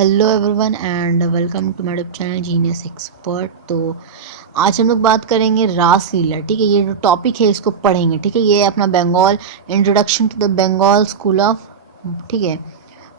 Hello everyone and welcome to my YouTube channel genius expert. तो आज हम लोग बात करेंगे रासलीला। ठीक है, ये जो टॉपिक है इसको पढ़ेंगे। ठीक है, ये अपना Bengal introduction to the Bengal school of, ठीक है,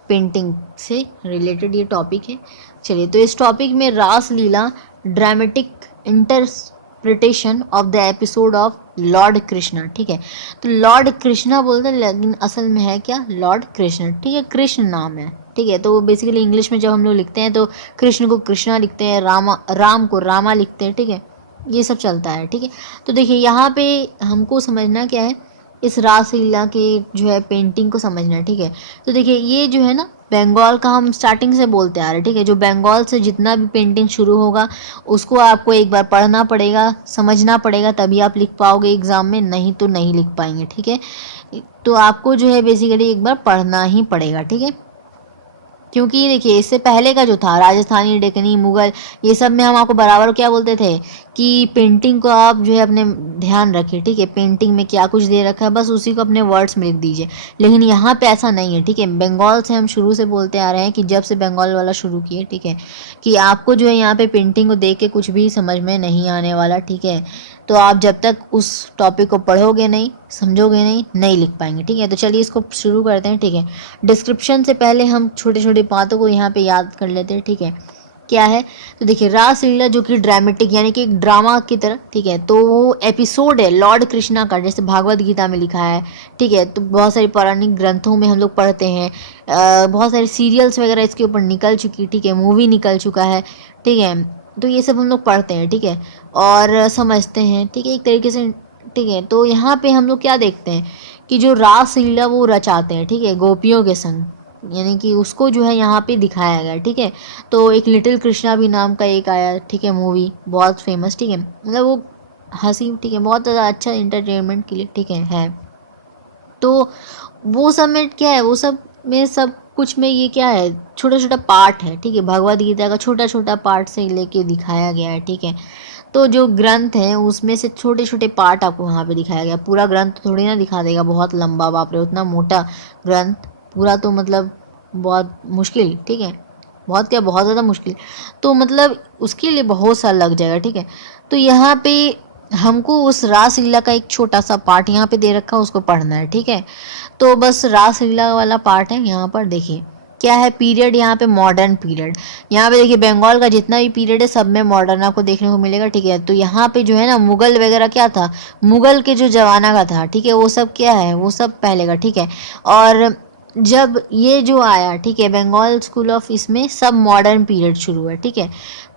पेंटिंग से रिलेटेड ये टॉपिक है। चलिए, तो इस टॉपिक में Raslila dramatic interpretation of the episode of Lord Krishna. ठीक है, तो लॉर्ड कृष्णा बोलते हैं लेकिन असल में है क्या, लॉर्ड कृष्ण। ठीक है, कृष्ण नाम है। ठीक है, तो बेसिकली इंग्लिश में जब हम लोग लिखते हैं तो कृष्ण को कृष्णा लिखते हैं, राम को रामा लिखते हैं। ठीक है, ये सब चलता है। ठीक है, तो देखिए यहाँ पे हमको समझना क्या है, इस रासलीला के जो है पेंटिंग को समझना है। ठीक है, तो देखिए ये जो है ना, बंगाल का हम स्टार्टिंग से बोलते आ रहे हैं। ठीक है, जो बंगाल से जितना भी पेंटिंग शुरू होगा उसको आपको एक बार पढ़ना पड़ेगा, समझना पड़ेगा, तभी आप लिख पाओगे एग्ज़ाम में, नहीं तो नहीं लिख पाएंगे। ठीक है, तो आपको जो है बेसिकली एक बार पढ़ना ही पड़ेगा। ठीक है, क्योंकि देखिए इससे पहले का जो था राजस्थानी, डेक्कनी, मुगल, ये सब में हम आपको बराबर क्या बोलते थे कि पेंटिंग को आप जो है अपने ध्यान रखिए। ठीक है, पेंटिंग में क्या कुछ दे रखा है बस उसी को अपने वर्ड्स में लिख दीजिए। लेकिन यहाँ पे ऐसा नहीं है। ठीक है, बंगाल से हम शुरू से बोलते आ रहे हैं कि जब से बंगाल वाला शुरू किए, ठीक है, कि आपको जो है यहाँ पे पेंटिंग को देख के कुछ भी समझ में नहीं आने वाला। ठीक है, तो आप जब तक उस टॉपिक को पढ़ोगे नहीं, समझोगे नहीं, नहीं लिख पाएंगे। ठीक है, तो चलिए इसको शुरू करते हैं। ठीक है, डिस्क्रिप्शन से पहले हम छोटे छोटे बातों को यहाँ पे याद कर लेते हैं। ठीक है, क्या है, तो देखिए रासलीला जो कि ड्रामेटिक यानी कि एक ड्रामा की तरह, ठीक है, तो वो एपिसोड है लॉर्ड कृष्णा का, जैसे भागवत गीता में लिखा है। ठीक है, तो बहुत सारी पौराणिक ग्रंथों में हम लोग पढ़ते हैं, बहुत सारे सीरियल्स वगैरह इसके ऊपर निकल चुकी। ठीक है, मूवी निकल चुका है। ठीक है, तो ये सब हम लोग पढ़ते हैं। ठीक है, और समझते हैं। ठीक है, एक तरीके से। ठीक है, तो यहाँ पे हम लोग क्या देखते हैं कि जो रासलीला वो रचाते हैं, ठीक है, गोपियों के संग, यानी कि उसको जो है यहाँ पे दिखाया गया। ठीक है, तो एक लिटिल कृष्णा भी नाम का एक आया, ठीक है, मूवी बहुत फेमस। ठीक है, मतलब वो हंसी, ठीक है, बहुत ज़्यादा अच्छा इंटरटेनमेंट के लिए, ठीक है। तो वो सब में क्या है, वो सब में सब कुछ में ये क्या है, छोटा छोटा पार्ट है। ठीक है, भगवद गीता का छोटा छोटा पार्ट से लेके दिखाया गया है। ठीक है, तो जो ग्रंथ है उसमें से छोटे छोटे पार्ट आपको वहाँ पे दिखाया गया। पूरा ग्रंथ थोड़ी ना दिखा देगा, बहुत लंबा, बाप रे, उतना मोटा ग्रंथ पूरा तो मतलब बहुत मुश्किल। ठीक है, बहुत क्या, बहुत ज़्यादा मुश्किल। तो मतलब उसके लिए बहुत साल लग जाएगा। ठीक है, तो यहाँ पे हमको उस रासलीला का एक छोटा सा पार्ट यहाँ पे दे रखा है, उसको पढ़ना है। ठीक है, तो बस रासलीला वाला पार्ट है। यहाँ पर देखिए क्या है, पीरियड यहाँ पे मॉडर्न पीरियड। यहाँ पे देखिए बंगाल का जितना भी पीरियड है सब में मॉडर्न आपको देखने को मिलेगा। ठीक है, तो यहाँ पे जो है ना मुगल वगैरह क्या था, मुगल के जो जमाना का था, ठीक है, वो सब क्या है, वो सब पहले का। ठीक है, और जब ये जो आया, ठीक है, बंगाल स्कूल ऑफ, इसमें सब मॉडर्न पीरियड शुरू है। ठीक है,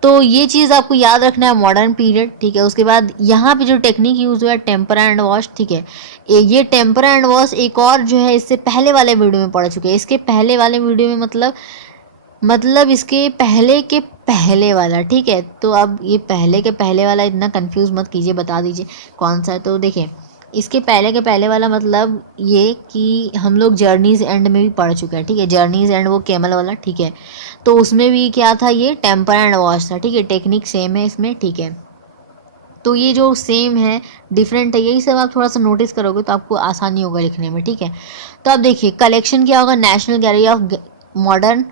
तो ये चीज़ आपको याद रखना है, मॉडर्न पीरियड। ठीक है, उसके बाद यहाँ पे जो टेक्निक यूज़ हुआ है, टेम्पर एंड वॉश। ठीक है, ये टेम्पर एंड वॉश एक और जो है इससे पहले वाले वीडियो में पढ़ चुके हैं। इसके पहले वाले वीडियो में मतलब इसके पहले के पहले वाला। ठीक है, तो अब ये पहले के पहले वाला इतना कंफ्यूज मत कीजिए, बता दीजिए कौन सा है। तो देखिए इसके पहले के पहले वाला मतलब ये कि हम लोग जर्नीज एंड में भी पढ़ चुके हैं। ठीक है, जर्नीज एंड वो केमल वाला। ठीक है, तो उसमें भी क्या था, ये टेम्पर एंड वॉश था। ठीक है, टेक्निक सेम है इसमें। ठीक है, तो ये जो सेम है डिफरेंट है, यही सब आप थोड़ा सा नोटिस करोगे तो आपको आसानी होगा लिखने में। ठीक है, तो अब देखिए कलेक्शन क्या होगा, national Gallery of Modern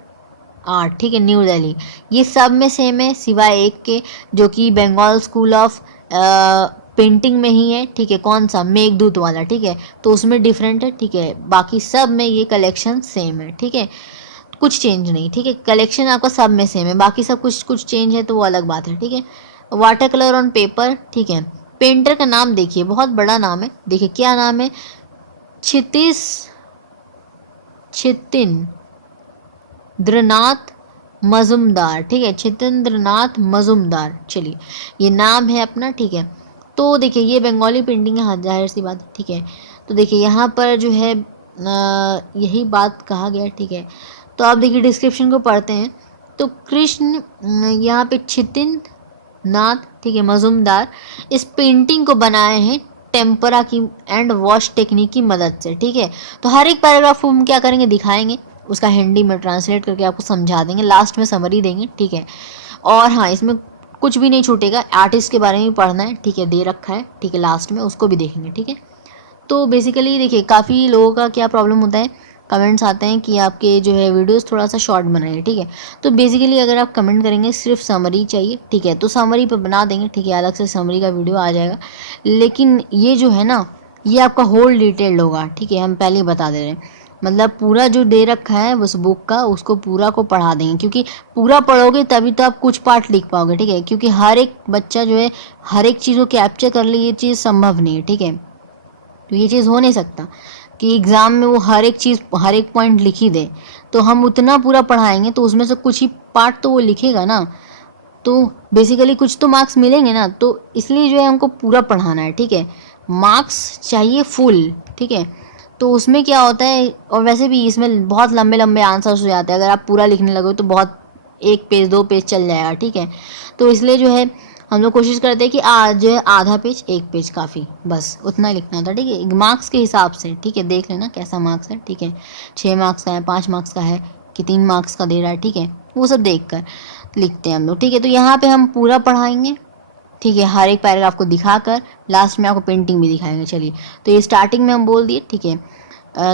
art. ठीक है, न्यू दिल्ली, ये सब में सेम है सिवाय एक के, जो कि बंगाल स्कूल ऑफ पेंटिंग में ही है। ठीक है, कौन सा, मेघदूत वाला। ठीक है, तो उसमें डिफरेंट है। ठीक है, बाकी सब में ये कलेक्शन सेम है। ठीक है, कुछ चेंज नहीं। ठीक है, कलेक्शन आपका सब में सेम है, बाकी सब कुछ कुछ चेंज है तो वो अलग बात है। ठीक है, वाटर कलर ऑन पेपर। ठीक है, पेंटर का नाम देखिए, बहुत बड़ा नाम है। देखिए क्या नाम है, क्षितिज छितेंद्रनाथ मजुमदार। ठीक है, छितेंद्रनाथ मजुमदार, चलिए ये नाम है अपना। ठीक है, तो देखिए ये बंगाली पेंटिंग है, हाँ जाहिर सी बात है। ठीक है, तो देखिए यहाँ पर जो है यही बात कहा गया। ठीक है, तो आप देखिए डिस्क्रिप्शन को पढ़ते हैं तो कृष्ण यहाँ पे छितिंद नाथ, ठीक है, मजुमदार इस पेंटिंग को बनाए हैं टेम्परा की एंड वॉश टेक्निक की मदद से। ठीक है, तो हर एक पैराग्राफ हम क्या करेंगे, दिखाएंगे, उसका हिंदी में ट्रांसलेट करके आपको समझा देंगे, लास्ट में समरी देंगे। ठीक है, और हाँ इसमें कुछ भी नहीं छूटेगा, आर्टिस्ट के बारे में भी पढ़ना है। ठीक है, दे रखा है। ठीक है, लास्ट में उसको भी देखेंगे। ठीक है, तो बेसिकली देखिए काफ़ी लोगों का क्या प्रॉब्लम होता है कमेंट्स आते हैं कि आपके जो है वीडियोस थोड़ा सा शॉर्ट बनाइए, ठीक है। तो बेसिकली अगर आप कमेंट करेंगे सिर्फ समरी चाहिए, ठीक है, तो समरी पे बना देंगे, ठीक है, अलग से समरी का वीडियो आ जाएगा। लेकिन ये जो है ना, ये आपका होल डिटेल्ड होगा, ठीक है, हम पहले ही बता दे रहे हैं। मतलब पूरा जो दे रखा है उस बुक का, उसको पूरा को पढ़ा देंगे, क्योंकि पूरा पढ़ोगे तभी तो आप कुछ पार्ट लिख पाओगे, ठीक है, क्योंकि हर एक बच्चा जो है हर एक चीज़ को कैप्चर कर ले, ये चीज़ संभव नहीं है, ठीक है। तो ये चीज़ हो नहीं सकता कि एग्ज़ाम में वो हर एक चीज़ हर एक पॉइंट लिख ही दे। तो हम उतना पूरा पढ़ाएंगे तो उसमें से कुछ ही पार्ट तो वो लिखेगा ना, तो बेसिकली कुछ तो मार्क्स मिलेंगे ना, तो इसलिए जो है हमको पूरा पढ़ाना है, ठीक है। मार्क्स चाहिए फुल, ठीक है। तो उसमें क्या होता है, और वैसे भी इसमें बहुत लंबे लंबे आंसर्स हो जाते हैं, अगर आप पूरा लिखने लगो तो बहुत 1 पेज 2 पेज चल जाएगा, ठीक है। तो इसलिए जो है हम लोग कोशिश करते हैं कि आज आधा पेज 1 पेज काफ़ी, बस उतना ही लिखना होता है, ठीक है, मार्क्स के हिसाब से, ठीक है। देख लेना कैसा मार्क्स है, ठीक है, 6 मार्क्स का है, 5 मार्क्स का है, कि 3 मार्क्स का दे रहा है, ठीक है, वो सब देख कर लिखते हैं हम लोग, ठीक है। तो यहाँ पे हम पूरा पढ़ाएंगे, ठीक है, हर एक पैराग्राफ को दिखाकर लास्ट में आपको पेंटिंग भी दिखाएंगे। चलिए, तो ये स्टार्टिंग में हम बोल दिए, ठीक है,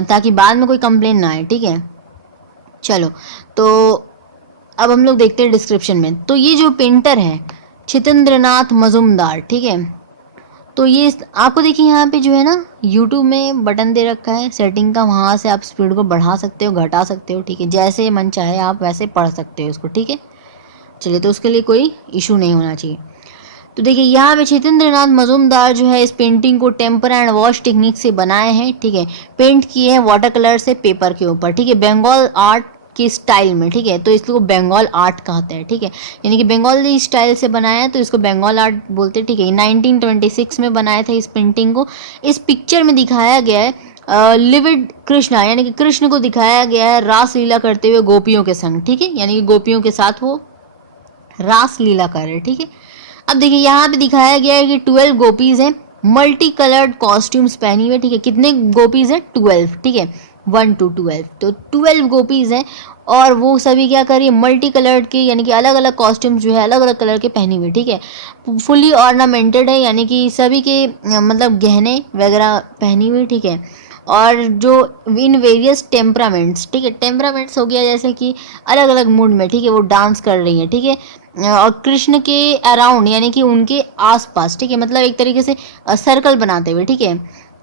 ताकि बाद में कोई कंप्लेन ना आए, ठीक है। चलो, तो अब हम लोग देखते हैं डिस्क्रिप्शन में। तो ये जो पेंटर है छितेंद्रनाथ मजुमदार, ठीक है, तो ये आपको देखिए यहाँ पे जो है ना यूट्यूब में बटन दे रखा है सेटिंग का, वहाँ से आप स्पीड को बढ़ा सकते हो, घटा सकते हो, ठीक है, जैसे मन चाहे आप वैसे पढ़ सकते हो उसको, ठीक है। चलिए, तो उसके लिए कोई इशू नहीं होना चाहिए। तो देखिए यहाँ पे छितेंद्रनाथ मजूमदार जो है इस पेंटिंग को टेम्पर एंड वॉश टेक्निक से बनाए हैं, ठीक है, पेंट किए हैं वाटर कलर से पेपर के ऊपर, ठीक है, बंगाल आर्ट की स्टाइल में, ठीक है, तो इसको बंगाल आर्ट कहते हैं, ठीक है, यानी कि बंगाली स्टाइल से बनाया है तो इसको बंगाल आर्ट बोलते हैं, ठीक है। 1926 में बनाए थे इस पेंटिंग को। इस पिक्चर में दिखाया गया है लिविड कृष्णा, यानी कि कृष्ण को दिखाया गया है रास लीला करते हुए गोपियों के संग, ठीक है, यानी कि गोपियों के साथ वो रास लीला कर रहे, ठीक है। अब देखिए यहाँ पे दिखाया गया है कि 12 गोपीज हैं, मल्टी कलर्ड कॉस्ट्यूम्स पहनी हुई, ठीक है, कितने गोपीज हैं 12, ठीक है, 1 to 12, तो 12 गोपीज हैं, और वो सभी क्या कर रही है मल्टी कलर्ड के, यानी कि अलग अलग कॉस्ट्यूम्स जो है अलग अलग कलर के पहनी हुई, ठीक है, फुली ऑर्नामेंटेड है, यानी कि सभी के मतलब गहने वगैरह पहनी हुई, ठीक है, और जो इन वेरियस टेम्परामेंट्स, ठीक है, टेम्परामेंट्स हो गया जैसे कि अलग अलग मूड में, ठीक है, वो डांस कर रही है, ठीक है, और कृष्ण के अराउंड यानी कि उनके आसपास, ठीक है, मतलब एक तरीके से सर्कल बनाते हुए, ठीक है,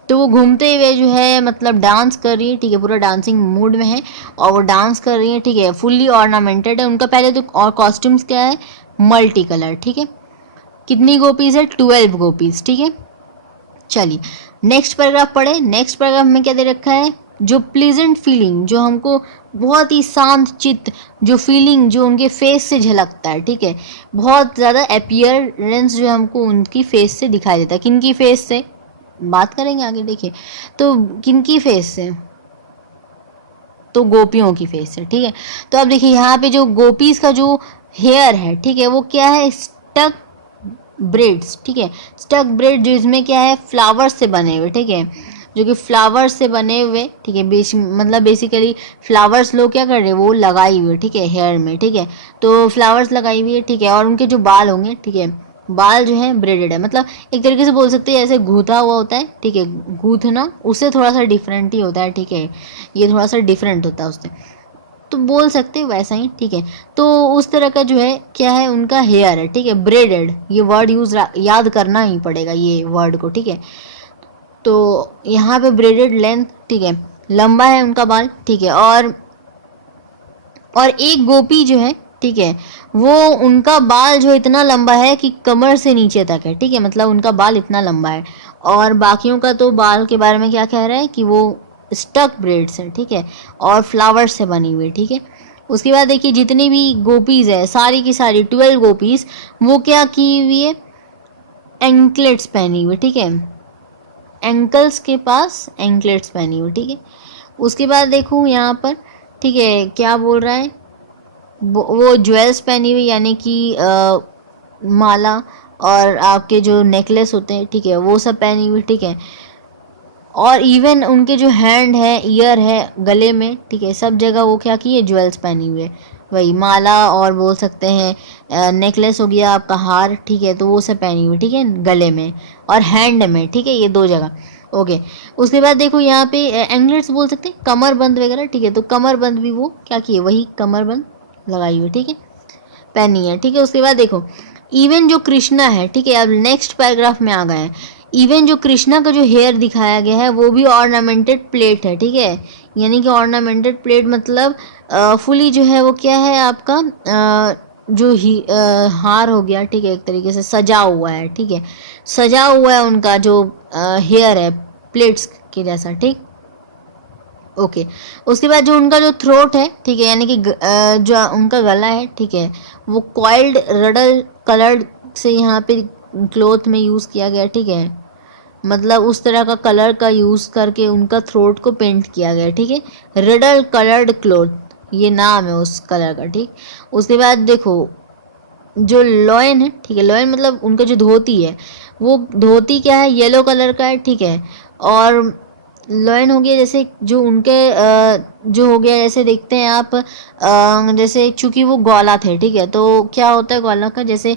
तो वो घूमते हुए जो है मतलब डांस कर रही है, ठीक है, पूरा डांसिंग मूड में है, और वो डांस कर रही है, ठीक है, फुल्ली ऑर्नामेंटेड है उनका पहले तो, और कॉस्ट्यूम्स क्या है मल्टी कलर, ठीक है। कितनी गोपीज है 12 गोपीज, ठीक है। चलिए, नेक्स्ट पैराग्राफ पढ़े। नेक्स्ट पैराग्राफ में क्या दे रखा है, जो प्लीजेंट फीलिंग, जो हमको बहुत ही शांत चित्त जो फीलिंग जो उनके फेस से झलकता है, ठीक है, बहुत ज़्यादा अपीयरेंस जो हमको उनकी फेस से दिखाई देता है, किनकी फेस से बात करेंगे आगे, देखिए, तो किनकी फेस से, तो गोपियों की फेस है, ठीक है। तो अब देखिए यहाँ पे जो गोपीज का जो हेयर है, ठीक है, वो क्या है स्टक ब्रेड्स, ठीक है, स्टक ब्रेड जो इसमें क्या है फ्लावर्स से बने हुए, ठीक है, जो कि फ्लावर्स से बने हुए, ठीक है, मतलब बेसिकली फ्लावर्स लोग क्या कर रहे हैं वो लगाई हुई है, ठीक है, हेयर में, ठीक है, तो फ्लावर्स लगाई हुई है, ठीक है, और उनके जो बाल होंगे, ठीक है, बाल जो है ब्रेडेड है, मतलब एक तरीके से बोल सकते हैं ऐसे गूथा हुआ होता है, ठीक है, गूथना उससे थोड़ा सा डिफरेंट ही होता है, ठीक है, ये थोड़ा सा डिफरेंट होता है उससे, तो बोल सकते हैं वैसा ही, ठीक है। तो उस तरह का जो है क्या है उनका हेयर है, ठीक है, ब्रेडेड, ये वर्ड याद करना ही पड़ेगा ये वर्ड को, ठीक है। तो यहाँ पे ब्रेडेड लेंथ, ठीक है, लंबा है उनका बाल, ठीक है, और एक गोपी जो है, ठीक है, वो उनका बाल जो इतना लंबा है कि कमर से नीचे तक है, ठीक है, मतलब उनका बाल इतना लंबा है, और बाकियों का तो बाल के बारे में क्या कह रहा है कि वो स्टक ब्रेड्स है, ठीक है, और फ्लावर्स से बनी हुई, ठीक है। उसके बाद देखिए जितनी भी गोपीज है सारी की सारी 12 गोपीज वो क्या की हुई है एंकलेट्स पहनी हुई, ठीक है, एंकल्स के पास एंकलेट्स पहनी हुई, ठीक है। उसके बाद देखूँ यहाँ पर, ठीक है, क्या बोल रहा है, वो ज्वेल्स पहनी हुई, यानी कि माला और आपके जो नेकलेस होते हैं, ठीक है, वो सब पहनी हुई, ठीक है, और इवन उनके जो हैंड है ईयर है गले में, ठीक है, सब जगह वो क्या की है ज्वेल्स पहनी हुई है, वही माला और बोल सकते हैं नेकलेस हो गया आपका हार, ठीक है, तो वो सब पहनी हुई, ठीक है, गले में और हैंड में, ठीक है, ये 2 जगह। ओके। उसके बाद देखो यहाँ पे एंगलेट्स बोल सकते हैं, कमरबंद वगैरह, ठीक है। तो कमरबंद भी वो क्या किए, वही कमरबंद लगाई हुई, ठीक है, पहनी है, ठीक है। उसके बाद देखो इवन जो कृष्णा है, ठीक है, अब नेक्स्ट पैराग्राफ में आ गए हैं। इवन जो कृष्णा का जो हेयर दिखाया गया है वो भी ऑर्नामेंटेड प्लेट है, ठीक है। यानी कि ऑर्नामेंटेड प्लेट मतलब फुली जो है वो क्या है आपका जो ही हार हो गया, ठीक है, एक तरीके से सजा हुआ है, ठीक है, सजा हुआ है उनका जो हेयर है प्लेट्स के जैसा, ठीक। ओके। उसके बाद जो उनका जो थ्रोट है, ठीक है, यानी कि जो उनका गला है, ठीक है, वो कॉइल्ड रडल कलर्ड से यहाँ पे क्लोथ में यूज़ किया गया, ठीक है। मतलब उस तरह का कलर का यूज़ करके उनका थ्रोट को पेंट किया गया, ठीक है। रिडल कलर्ड क्लोथ ये नाम है उस कलर का, ठीक। उसके बाद देखो जो लॉयन है, ठीक है, लॉयन मतलब उनका जो धोती है, वो धोती क्या है, येलो कलर का है, ठीक है। और लॉयन हो गया जैसे जो उनके जो हो गया जैसे देखते हैं आप जैसे चूंकि वो ग्वाला थे, ठीक है, तो क्या होता है ग्वाला का जैसे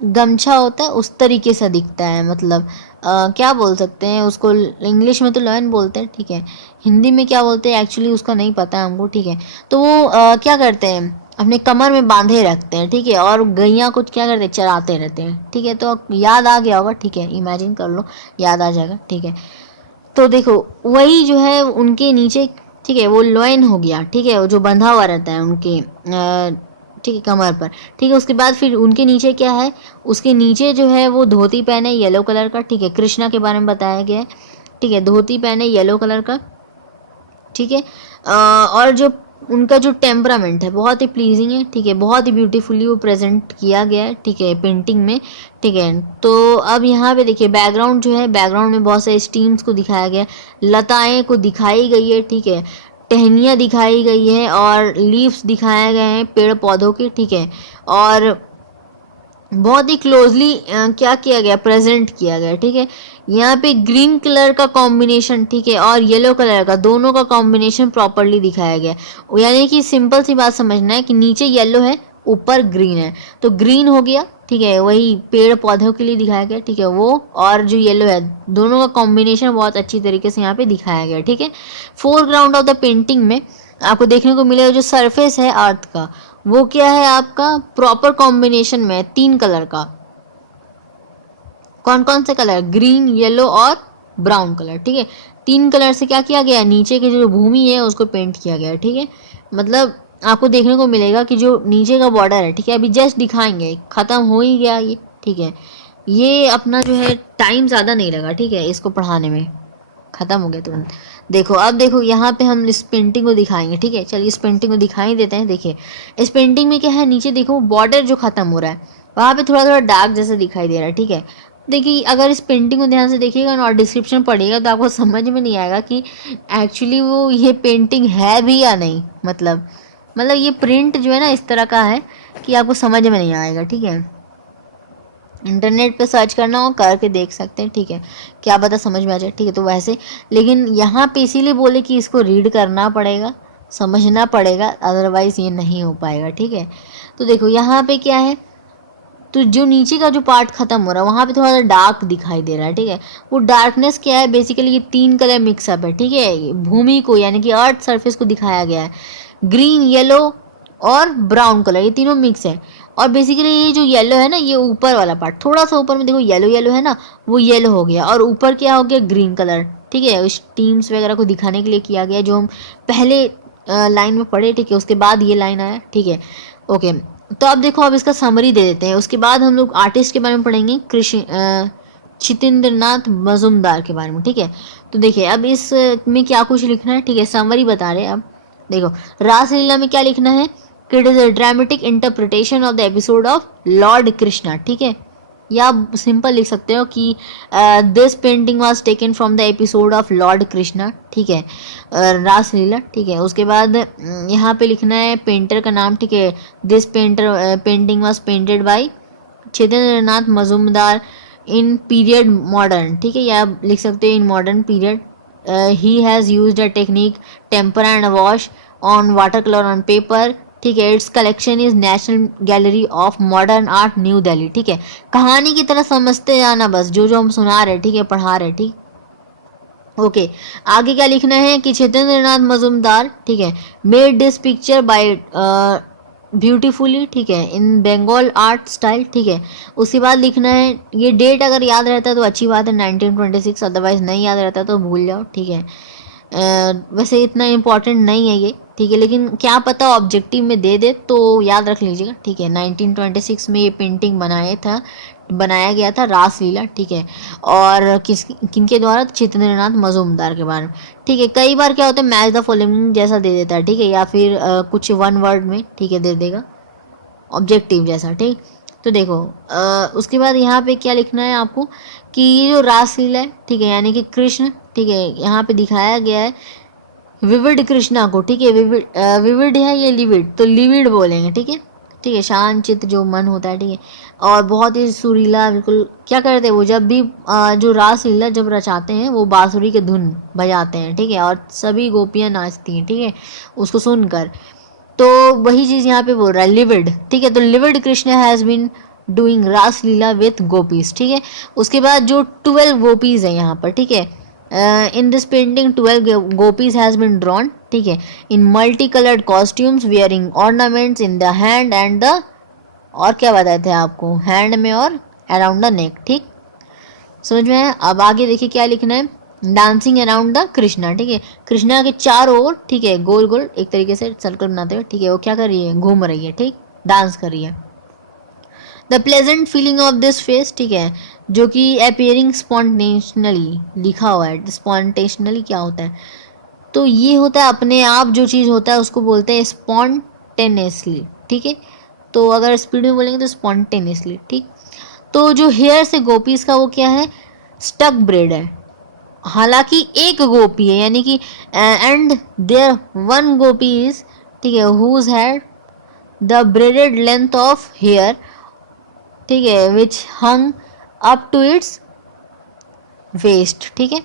गमछा होता है उस तरीके से दिखता है, मतलब क्या बोल सकते हैं उसको, इंग्लिश में तो लॉयन बोलते हैं, ठीक है, हिंदी में क्या बोलते हैं एक्चुअली उसका नहीं पता है हमको, ठीक है। तो वो क्या करते हैं अपने कमर में बांधे रखते हैं, ठीक है, और गैया कुछ क्या करते हैं चराते रहते हैं, ठीक है। तो याद आ गया होगा, ठीक है, इमेजिन कर लो, याद आ जाएगा, ठीक है। तो देखो वही जो है उनके नीचे, ठीक है, वो लॉइन हो गया, ठीक है, वो जो बंधा हुआ रहता है उनके ठीक है कमर पर, ठीक है। उसके बाद फिर उनके नीचे क्या है, उसके नीचे जो है वो धोती पहने येलो कलर का, ठीक है, कृष्णा के बारे में बताया गया है, ठीक है, धोती पहने येलो कलर का, ठीक है। और जो उनका जो टेम्परामेंट है बहुत ही प्लीजिंग है, ठीक है, बहुत ही ब्यूटीफुली वो प्रेजेंट किया गया है, ठीक है, पेंटिंग में, ठीक है। तो अब यहाँ पे देखिए बैकग्राउंड जो है, बैकग्राउंड में बहुत सारे स्टीम्स को दिखाया गया है, लताएं को दिखाई गई है, ठीक है, टहनियाँ दिखाई गई है और लीव्स दिखाए गए हैं पेड़ पौधों के, ठीक है। और बहुत ही क्लोजली क्या किया गया, प्रेजेंट किया गया, ठीक है। यहाँ पे ग्रीन कलर का कॉम्बिनेशन, ठीक है, और येलो कलर का, दोनों का कॉम्बिनेशन प्रॉपरली दिखाया गया। यानी कि सिंपल सी बात समझना है कि नीचे येलो है ऊपर ग्रीन है, तो ग्रीन हो गया, ठीक है, वही पेड़ पौधों के लिए दिखाया गया, ठीक है, वो और जो येलो है दोनों का कॉम्बिनेशन बहुत अच्छी तरीके से यहाँ पे दिखाया गया, ठीक है। फोरग्राउंड ऑफ द पेंटिंग में आपको देखने को मिलेगा जो सरफेस है अर्थ का, वो क्या है आपका प्रॉपर कॉम्बिनेशन में 3 कलर का। कौन कौन से कलर, ग्रीन येलो और ब्राउन कलर, ठीक है। 3 कलर से क्या किया गया, नीचे की जो भूमि है उसको पेंट किया गया, ठीक है। मतलब आपको देखने को मिलेगा कि जो नीचे का बॉर्डर है, ठीक है, अभी जस्ट दिखाएंगे, खत्म हो ही गया ये, ठीक है। ये अपना जो है टाइम ज़्यादा नहीं लगा, ठीक है, इसको पढ़ाने में खत्म हो गया तुरंत। देखो अब देखो यहाँ पे हम इस पेंटिंग को दिखाएंगे, ठीक है, चलिए इस पेंटिंग को दिखाई देते हैं। देखिए इस पेंटिंग में क्या है, नीचे देखो बॉर्डर जो खत्म हो रहा है वहाँ पे थोड़ा थोड़ा डार्क जैसा दिखाई दे रहा है, ठीक है। देखिए अगर इस पेंटिंग को ध्यान से देखिएगा ना और डिस्क्रिप्शन पढ़िएगा तो आपको समझ में नहीं आएगा कि एक्चुअली वो ये पेंटिंग है भी या नहीं, मतलब ये प्रिंट जो है ना इस तरह का है कि आपको समझ में नहीं आएगा, ठीक है। इंटरनेट पे सर्च करना हो करके देख सकते हैं, ठीक है, क्या पता समझ में आ जाए, ठीक है। तो वैसे लेकिन यहाँ पे इसीलिए बोले कि इसको रीड करना पड़ेगा, समझना पड़ेगा, अदरवाइज ये नहीं हो पाएगा, ठीक है। तो देखो यहाँ पे क्या है, तो जो नीचे का जो पार्ट खत्म हो रहा है वहाँ पे थोड़ा सा डार्क दिखाई दे रहा है, ठीक है। वो डार्कनेस क्या है, बेसिकली ये 3 कलर मिक्सअप है, ठीक है, भूमि को यानी कि अर्थ सरफेस को दिखाया गया है, ग्रीन येलो और ब्राउन कलर ये तीनों मिक्स है। और बेसिकली ये जो येलो है ना, ये ऊपर वाला पार्ट थोड़ा सा ऊपर में देखो येलो येलो है ना, वो येलो हो गया और ऊपर क्या हो गया ग्रीन कलर, ठीक है, टीम्स वगैरह को दिखाने के लिए किया गया जो हम पहले लाइन में पढ़े, ठीक है, उसके बाद ये लाइन आया, ठीक है। ओके। तो अब देखो अब इसका समरी दे देते हैं, उसके बाद हम लोग आर्टिस्ट के बारे में पढ़ेंगे, कृषि चितेंद्रनाथ मजुमदार के बारे में, ठीक है। तो देखिए अब इस में क्या कुछ लिखना है, ठीक है, समरी बता रहे हैं। अब देखो रासलीला में क्या लिखना है, it is a dramatic interpretation of the episode of Lord Krishna, ठीक है, या आप सिंपल लिख सकते हो कि this painting was taken from the episode of Lord Krishna, ठीक है, रासलीला, ठीक है। उसके बाद यहाँ पे लिखना है पेंटर का नाम, ठीक है, this painting was painted by Chitendranath Majumdar in period modern, ठीक है, या आप लिख सकते हो in modern period. He has used a technique temper and wash on water colour on paper, ठीक है। Its collection is National Gallery of Modern Art New Delhi, ठीक है। कहानी की तरह समझते जाना बस, जो जो हम सुना रहे, ठीक है, पढ़ा रहे, ठीक। ओके आगे क्या लिखना है कि चेतेंद्रनाथ मजूमदार, ठीक है, made this picture by beautifully, ठीक है, इन बंगाल आर्ट स्टाइल, ठीक है। उसके बाद लिखना है, ये डेट अगर याद रहता है तो अच्छी बात है 1926, अदरवाइज नहीं याद रहता तो भूल जाओ, ठीक है। वैसे इतना इम्पोर्टेंट नहीं है ये, ठीक है, लेकिन क्या पता ऑब्जेक्टिव में दे दे तो याद रख लीजिएगा, ठीक है। 1926 में ये पेंटिंग बनाया गया था रासलीला, ठीक है। और किनके द्वारा? चित्रेंद्रनाथ मजूमदार के बारे में, ठीक है। कई बार क्या होता है मैच द फॉलोइंग जैसा दे देता है, ठीक है, या फिर कुछ वन वर्ड में, ठीक है, दे देगा ऑब्जेक्टिव जैसा, ठीक। तो देखो उसके बाद यहाँ पे क्या लिखना है आपको कि ये जो रासलीला है, ठीक है, यानी कि कृष्ण, ठीक है, यहाँ पे दिखाया गया है विविड कृष्णा को, ठीक है। विविड है ये लिविड, तो लिविड बोलेंगे, ठीक है, ठीक है, शांत चित्त जो मन होता है, ठीक है। और बहुत ही सुरीला, बिल्कुल क्या करते हैं वो जब भी जो रासलीला जब रचाते हैं वो बांसुरी के धुन बजाते हैं, ठीक है, और सभी गोपियाँ नाचती हैं, ठीक है, उसको सुनकर। तो वही चीज़ यहाँ पे बोल रहा है लिविड, ठीक है। तो livid Krishna has been doing raslila with gopis, ठीक है। उसके बाद जो 12 गोपीज है यहाँ पर, ठीक है, in this painting 12 gopis has been drawn, ठीक है, in multi coloured costumes wearing ornaments in the hand and the, और क्या बताए थे आपको, हैंड में और अराउंड द नेक, ठीक, समझ में आया। अब आगे देखिए क्या लिखना है, डांसिंग अराउंड द कृष्णा, ठीक है, कृष्णा के चारों ओर, ठीक है, गोल गोल एक तरीके से सर्कल बनाते हुए, ठीक है, वो क्या कर रही है, घूम रही है, ठीक, डांस कर रही है। The pleasant feeling of this face, ठीक है, जो कि अपियरिंग स्पॉन्टेशनली लिखा हुआ है। स्पॉन्टेशनली क्या होता है? तो ये होता है अपने आप जो चीज़ होता है उसको बोलते हैं स्पॉन्टेनियसली, ठीक है। तो अगर स्पीड में बोलेंगे तो स्पॉन्टेनियसली, ठीक। तो जो हेयर से गोपीज का वो क्या है, स्टक ब्रेड है, हालांकि एक गोपी है, यानी कि and there one gopi is, ठीक है, who had the braided length of hair, ठीक है, which hung up to its waist, ठीक है।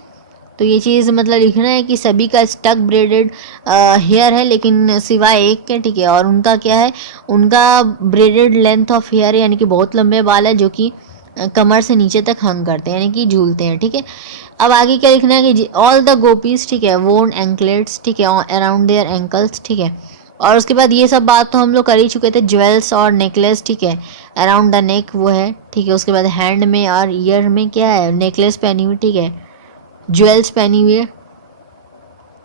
तो ये चीज़ मतलब लिखना है कि सभी का स्टक ब्रेडेड हेयर है लेकिन सिवाय एक के, ठीक है, और उनका क्या है, उनका ब्रेडेड लेंथ ऑफ हेयर है, यानी कि बहुत लंबे बाल है जो कि कमर से नीचे तक हंग करते हैं, यानी कि झूलते हैं, ठीक है। अब आगे क्या लिखना है कि ऑल द गोपीज, ठीक है, वोन एंकलेट्स, ठीक है, अराउंड देयर एंकल्स, ठीक है। और उसके बाद ये सब बात तो हम लोग कर ही चुके थे, ज्वेल्स और नेकलेस, ठीक है, अराउंड द नेक वो है, ठीक है। उसके बाद हैंड में और ईयर में क्या है, नेकलेस पहनी हुई, ठीक है, ज्वेल्स पहनी हुई है।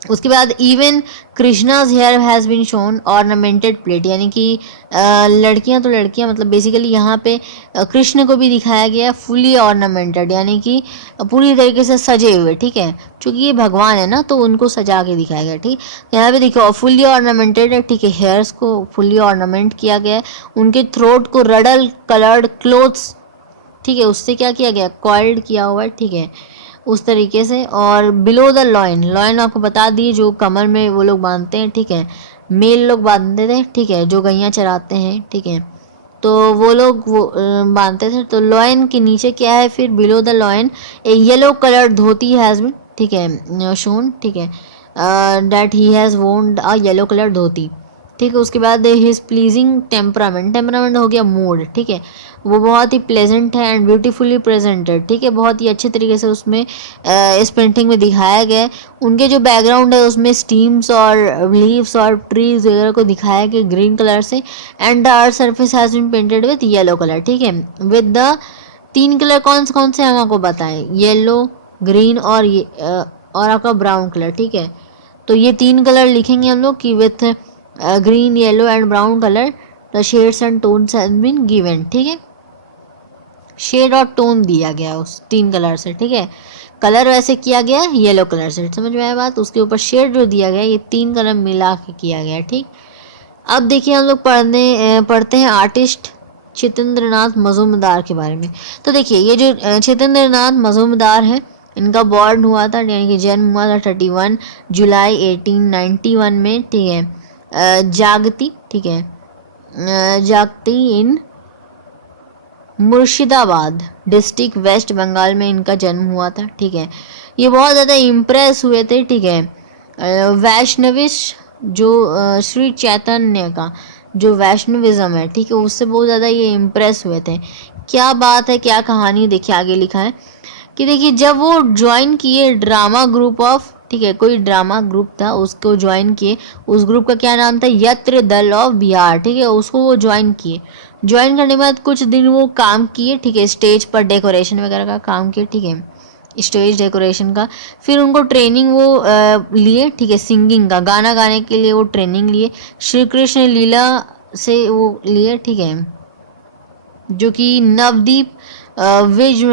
उसके बाद even Krishna's hair has been shown ornamented plate, यानी कि लड़कियां तो लड़कियां, मतलब बेसिकली यहाँ पे कृष्ण को भी दिखाया गया फुली ऑर्नामेंटेड, यानी कि पूरी तरीके से सजे हुए, ठीक है, क्योंकि ये भगवान है ना तो उनको सजा के दिखाया गया, ठीक। यहाँ पे देखो फुली ऑर्नामेंटेड है, ठीक है, हेयर्स को फुली ऑर्नामेंट किया गया है, उनके थ्रोट को रडल कलर्ड क्लोथ्स, ठीक है, उससे क्या किया गया, कॉइल्ड किया हुआ है, ठीक है, उस तरीके से। और बिलो द लॉइन, लॉइन आपको बता दिए जो कमर में वो लोग बांधते हैं, ठीक है, मेल लोग बांधते थे, ठीक है, जो गैया चराते हैं, ठीक है, तो वो लोग वो बांधते थे। तो लॉइन के नीचे क्या है फिर, below the loin a yellow colour dhoti has been, ठीक है, शोन, ठीक है, दैट ही हैज़ वोन अ येलो कलर धोती, ठीक है। उसके बाद हिज प्लीजिंग टेम्परामेंट, टेम्परामेंट हो गया मूड, ठीक है, वो बहुत ही प्लेजेंट है एंड ब्यूटीफुली प्रेजेंटेड, ठीक है, बहुत ही अच्छे तरीके से उसमें इस पेंटिंग में दिखाया गया है। उनके जो बैकग्राउंड है उसमें स्टीम्स और लीव्स और ट्रीज वगैरह को दिखाया गया ग्रीन कलर से, and the earth surface has been painted with yellow colour, ठीक है, विद द तीन कलर कौन से हम आपको बताएं, येलो, ग्रीन और और आपका ब्राउन कलर, ठीक है। तो ये तीन कलर लिखेंगे हम लोग कि with green, yellow and brown colour the shades and tones has been given, ठीक है, शेड और टोन दिया गया उस तीन कलर से, ठीक है। कलर वैसे किया गया येलो कलर से, समझ में आया बात, उसके ऊपर शेड जो दिया गया ये तीन कलर मिला के किया गया, ठीक। अब देखिए हम लोग पढ़ते हैं आर्टिस्ट चितेंद्रनाथ मजूमदार के बारे में। तो देखिए ये जो चितेंद्रनाथ मजूमदार है, इनका बॉर्न हुआ था, यानी कि जन्म हुआ था 31 जुलाई 1891 में, ठीक है, जागती, ठीक है, जागती इन मुर्शिदाबाद डिस्ट्रिक्ट वेस्ट बंगाल में इनका जन्म हुआ था, ठीक है। ये बहुत ज़्यादा इम्प्रेस हुए थे, ठीक है, वैष्णविश जो श्री चैतन्य का जो वैष्णविज्म है, ठीक है, उससे बहुत ज़्यादा ये इम्प्रेस हुए थे। क्या बात है, क्या कहानी, देखिए आगे लिखा है कि देखिए जब वो ज्वाइन किए ड्रामा ग्रुप ऑफ, ठीक है, कोई ड्रामा ग्रुप था उसको ज्वाइन किए, उस ग्रुप का क्या नाम था, यत्र दल ऑफ बिहार, ठीक है, उसको वो ज्वाइन किए। ज्वाइन करने के बाद कुछ दिन वो काम किए, ठीक है, स्टेज पर डेकोरेशन वगैरह का काम किए, ठीक है, स्टेज डेकोरेशन का। फिर उनको ट्रेनिंग वो लिए, ठीक है, सिंगिंग का, गाना गाने के लिए वो ट्रेनिंग लिए, श्री कृष्ण लीला से वो लिए, ठीक है, जो कि नवदीप विज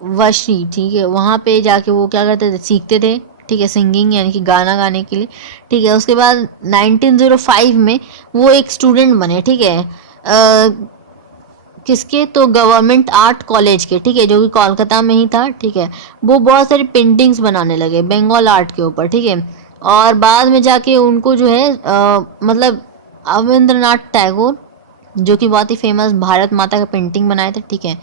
वशी, ठीक है, वहाँ पे जाके वो क्या करते थे, सीखते थे, ठीक है, सिंगिंग यानी कि गाना गाने के लिए, ठीक है। उसके बाद 1905 में वो एक स्टूडेंट बने, ठीक है, किसके, तो गवर्नमेंट आर्ट कॉलेज के, ठीक है, जो कि कोलकाता में ही था, ठीक है। वो बहुत सारी पेंटिंग्स बनाने लगे बंगाल आर्ट के ऊपर, ठीक है। और बाद में जाके उनको जो है मतलब अविंद्रनाथ टैगोर, जो कि बहुत ही फेमस भारत माता का पेंटिंग बनाए थे, ठीक है,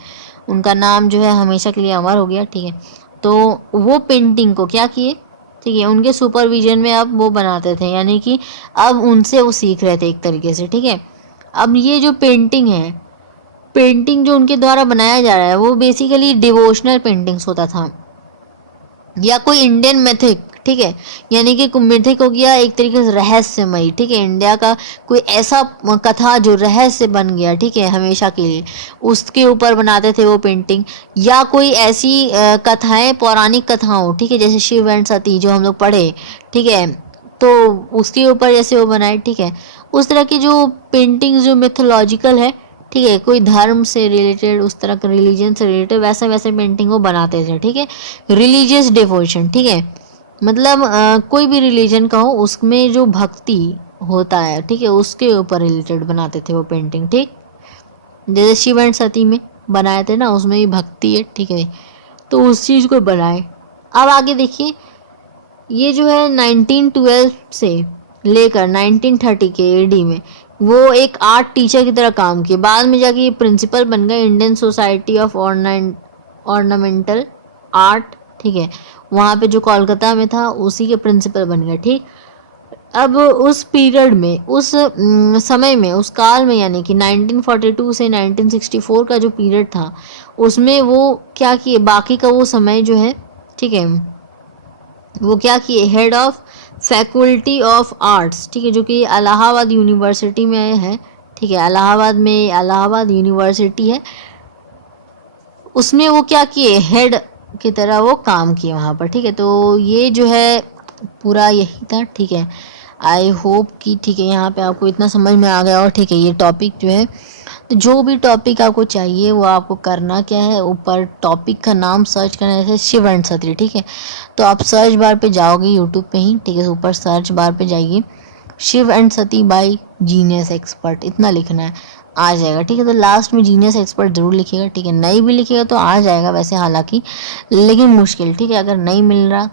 उनका नाम जो है हमेशा के लिए अमर हो गया, ठीक है। तो वो पेंटिंग को क्या किए, ठीक है, उनके सुपरविजन में अब वो बनाते थे, यानी कि अब उनसे वो सीख रहे थे एक तरीके से, ठीक है। अब ये जो पेंटिंग है, पेंटिंग जो उनके द्वारा बनाया जा रहा है वो बेसिकली डिवोशनल पेंटिंग्स होता था, या कोई इंडियन मिथिक, ठीक है, यानी कि मिथिक हो गया एक तरीके से रहस्यमयी, ठीक है, इंडिया का कोई ऐसा कथा जो रहस्य बन गया, ठीक है, हमेशा के लिए, उसके ऊपर बनाते थे वो पेंटिंग। या कोई ऐसी कथाएं, पौराणिक कथाओं, ठीक है, जैसे शिव एंड सती जो हम लोग पढ़े, ठीक है, तो उसके ऊपर जैसे वो बनाए, ठीक है, उस तरह की जो पेंटिंग जो मिथोलॉजिकल है, ठीक है, कोई धर्म से रिलेटेड, उस तरह का रिलीजन से रिलेटेड वैसे वैसे पेंटिंग वो बनाते थे, ठीक है। रिलीजियस डिवोशन, ठीक है, मतलब कोई भी रिलीजन का हो उसमें जो भक्ति होता है, ठीक है, उसके ऊपर रिलेटेड बनाते थे वो पेंटिंग, ठीक। जैसे शिव एंड सती में बनाए थे ना, उसमें भी भक्ति है, ठीक है, तो उस चीज़ को बनाए। अब आगे देखिए, ये जो है 1912 से लेकर 1930 के एडी में वो एक आर्ट टीचर की तरह काम किए। बाद में जाके ये प्रिंसिपल बन गए Indian society of ornamental art, ठीक है, वहाँ पे जो कोलकाता में था उसी के प्रिंसिपल बन गए, ठीक। अब उस पीरियड में, उस समय में, उस काल में, यानी कि 1942 से 1964 का जो पीरियड था, उसमें वो क्या किए, बाकी का वो समय जो है, ठीक है, वो क्या किए, head of faculty of arts, ठीक है, जो कि इलाहाबाद यूनिवर्सिटी में है, ठीक है, इलाहाबाद में इलाहाबाद यूनिवर्सिटी है, उसमें वो क्या किए, हेड की तरह वो काम किए वहाँ पर, ठीक है। तो ये जो है पूरा यही था, ठीक है। आई होप कि, ठीक है, यहाँ पे आपको इतना समझ में आ गया, और ठीक है, ये टॉपिक जो है, तो जो भी टॉपिक आपको चाहिए वो आपको करना क्या है, ऊपर टॉपिक का नाम सर्च करना है, शिव एंड सती, ठीक है, तो आप सर्च बार पे जाओगे यूट्यूब पे ही, ठीक है, ऊपर सर्च बार पे जाइए, Shiv and Sati by genius expert, इतना लिखना है, आ जाएगा, ठीक है। तो लास्ट में जीनियस एक्सपर्ट जरूर लिखिएगा, ठीक है, नहीं भी लिखिएगा तो आ जाएगा वैसे, हालांकि लेकिन मुश्किल, ठीक है, अगर नहीं मिल रहा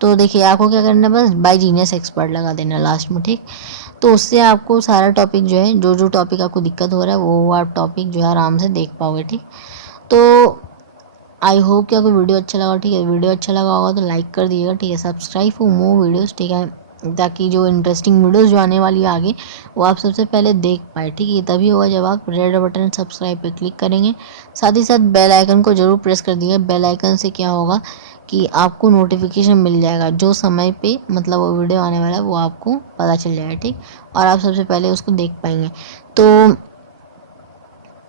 तो देखिए आपको क्या करना है, बस बाय जीनियस एक्सपर्ट लगा देना लास्ट में, ठीक। तो उससे आपको सारा टॉपिक जो है, जो जो टॉपिक आपको दिक्कत हो रहा है वो आप टॉपिक जो है आराम से देख पाओगे, ठीक। तो आई होप कि आपको वीडियो अच्छा लगा, ठीक है, वीडियो अच्छा लगा होगा तो लाइक कर दीजिएगा, ठीक है, सब्सक्राइब फॉर मोर वीडियोस, ठीक है, ताकि जो इंटरेस्टिंग वीडियोस जो आने वाली है आगे वो आप सबसे पहले देख पाए, ठीक है। तभी होगा जब आप रेड बटन सब्सक्राइब पे क्लिक करेंगे, साथ ही साथ बेल आइकन को जरूर प्रेस कर दीजिएगा। बेल आइकन से क्या होगा कि आपको नोटिफिकेशन मिल जाएगा, जो समय पे मतलब वो वीडियो आने वाला है वो आपको पता चल जाएगा, ठीक, और आप सबसे पहले उसको देख पाएंगे। तो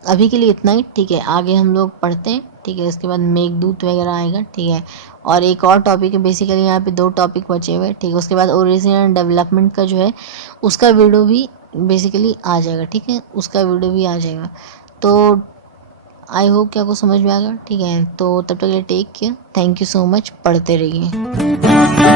अभी के लिए इतना ही, ठीक है, आगे हम लोग पढ़ते हैं, ठीक है, इसके बाद मेघदूत वगैरह आएगा, ठीक है, और एक और टॉपिक है, बेसिकली यहाँ पे 2 टॉपिक बचे हुए, ठीक है, उसके बाद ओरिजिन एंड डेवलपमेंट का जो है उसका वीडियो भी बेसिकली आ जाएगा, ठीक है, उसका वीडियो भी आ जाएगा। तो आई होप कि आपको समझ में आ गया, ठीक है, तो तब तक के लिए take care, thank you so much, पढ़ते रहिए।